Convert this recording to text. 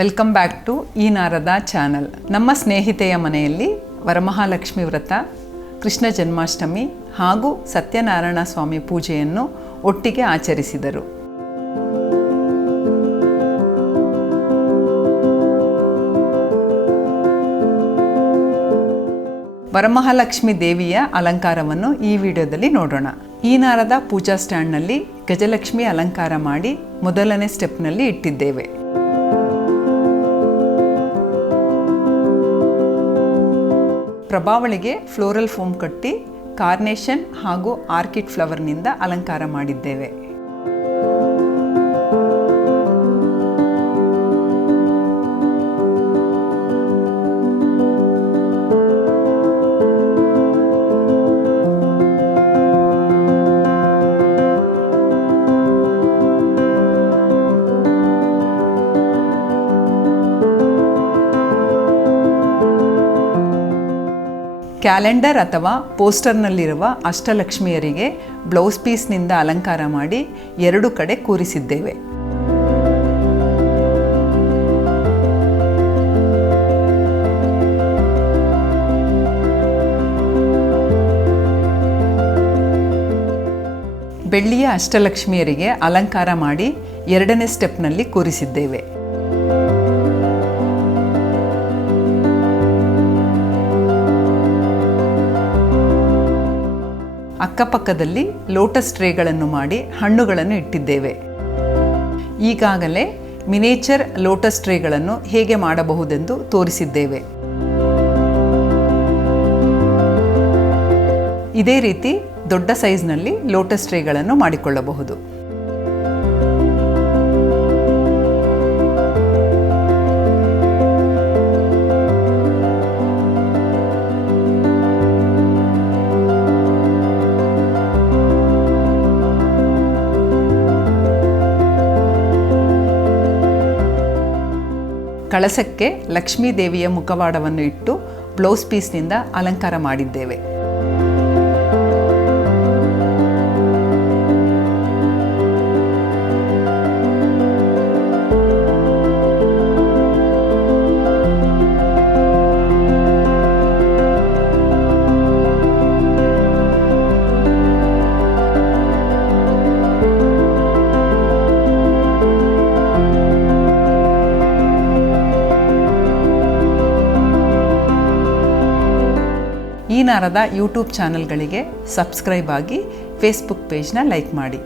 Welcome back to ಈ Narada channel. ನಮ್ಮ ಸ್ನೇಹಿತೆಯ ಮನೆಯಲ್ಲಿ ವರಮಹಾಲಕ್ಷ್ಮಿ ವ್ರತ, ಕೃಷ್ಣ ಜನ್ಮಾಷ್ಟಮಿ ಹಾಗೂ ಸತ್ಯನಾರಾಯಣ ಸ್ವಾಮಿ ಪೂಜೆಯನ್ನು ಒಟ್ಟಿಗೆ ಆಚರಿಸಿದರು. ವರಮಹಾಲಕ್ಷ್ಮಿ ದೇವಿಯ ಅಲಂಕಾರವನ್ನು ಈ ವಿಡಿಯೋದಲ್ಲಿ ನೋಡೋಣ. ಈ ನಾರದ ಪೂಜಾ ಸ್ಟ್ಯಾಂಡ್ನಲ್ಲಿ ಗಜಲಕ್ಷ್ಮಿ ಅಲಂಕಾರ ಮಾಡಿ ಮೊದಲನೇ ಸ್ಟೆಪ್ನಲ್ಲಿ ಇಟ್ಟಿದ್ದೇವೆ. ಪ್ರಭಾವಳಿಗೆ ಫ್ಲೋರಲ್ ಫೋಮ್ ಕಟ್ಟಿ ಕಾರ್ನೇಷನ್ ಹಾಗೂ ಆರ್ಕಿಡ್ ಫ್ಲವರ್ನಿಂದ ಅಲಂಕಾರ ಮಾಡಿದ್ದೇವೆ. ಕ್ಯಾಲೆಂಡರ್ ಅಥವಾ ಪೋಸ್ಟರ್ನಲ್ಲಿರುವ ಅಷ್ಟಲಕ್ಷ್ಮಿಯರಿಗೆ ಬ್ಲೌಸ್ ಪೀಸ್ನಿಂದ ಅಲಂಕಾರ ಮಾಡಿ ಎರಡು ಕಡೆ ಕೂರಿಸಿದ್ದೇವೆ. ಬೆಳ್ಳಿಯ ಅಷ್ಟಲಕ್ಷ್ಮಿಯರಿಗೆ ಅಲಂಕಾರ ಮಾಡಿ ಎರಡನೇ ಸ್ಟೆಪ್ನಲ್ಲಿ ಕೂರಿಸಿದ್ದೇವೆ. ಅಕ್ಕಪಕ್ಕದಲ್ಲಿ ಲೋಟಸ್ ಟ್ರೇಗಳನ್ನು ಮಾಡಿ ಹಣ್ಣುಗಳನ್ನು ಇಟ್ಟಿದ್ದೇವೆ. ಈಗಾಗಲೇ ಮಿನೇಚರ್ ಲೋಟಸ್ ಟ್ರೇಗಳನ್ನು ಹೇಗೆ ಮಾಡಬಹುದೆಂದು ತೋರಿಸಿದ್ದೇವೆ. ಇದೇ ರೀತಿ ದೊಡ್ಡ ಸೈಜ್ನಲ್ಲಿ ಲೋಟಸ್ ಟ್ರೇಗಳನ್ನು ಮಾಡಿಕೊಳ್ಳಬಹುದು. ಕಳಸಕ್ಕೆ ಲಕ್ಷ್ಮೀ ದೇವಿಯ ಮುಖವಾಡವನ್ನು ಇಟ್ಟು ಬ್ಲೌಸ್ ಪೀಸ್ನಿಂದ ಅಲಂಕಾರ ಮಾಡಿದ್ದೇವೆ. ಈ ನಾರದ ಯೂಟ್ಯೂಬ್ ಚಾನಲ್ಗಳಿಗೆ ಸಬ್ಸ್ಕ್ರೈಬ್ ಆಗಿ ಫೇಸ್ಬುಕ್ ಪೇಜ್ನ ಲೈಕ್ ಮಾಡಿ.